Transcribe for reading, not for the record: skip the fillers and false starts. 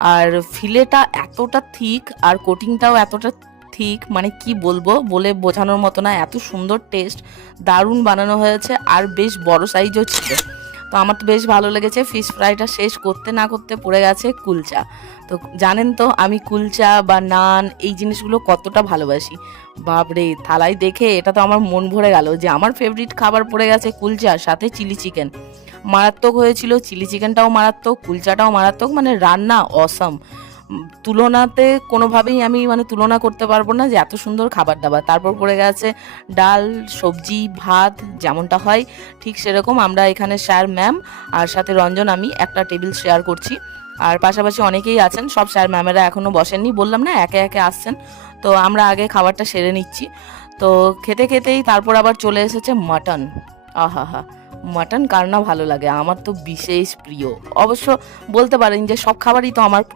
আর ফিলেটা এতটা থিক আর কোটিংটাও এতটা থিক, মানে কি বলবো, বলে বোঝানোর মতো না, এত সুন্দর টেস্ট, দারুণ বানানো হয়েছে আর বেশ বড় সাইজও ছিল। তো আমার তো বেশ ভালো লেগেছে। ফিশ ফ্রাইটা শেষ করতে না করতে পড়ে গেছে কুলচা। তো জানেন তো আমি কুলচা বা নান এই জিনিসগুলো কতটা ভালোবাসি। বাপরে, থালায় দেখে এটা তো আমার মন ভরে গেল যে আমার ফেভারিট খাবার পড়ে গেছে কুলচা, সাথে চিলি চিকেন। মারাত্মক হয়েছিল, চিলি চিকেনটাও মারাত্মক, কুলচাটাও মারাত্মক, মানে রান্না অসাম। তুলনাতে কোনোভাবেই আমি মানে তুলনা করতে পারবো না যে এত সুন্দর খাবার দাবার। তারপর পড়ে গেছে ডাল, সবজি, ভাত, যেমনটা হয় ঠিক সেরকম। আমরা এখানে স্যার, ম্যাম আর সাথে রঞ্জন, আমি একটা টেবিল শেয়ার করছি। আর পাশাপাশি অনেকেই আছেন, সব স্যার ম্যামেরা এখনও বসেননি, বললাম না একে একে আসছেন। তো আমরা আগে খাবারটা সেরে নিচ্ছি। তো খেতে খেতেই তারপর আবার চলে এসেছে মাটন। আহা হা, মাটন কার না ভালো লাগে, আমার তো বিশেষ প্রিয়। অবশ্য বলতে পারেন যে সব খাবারই তো আমার প্রিয়।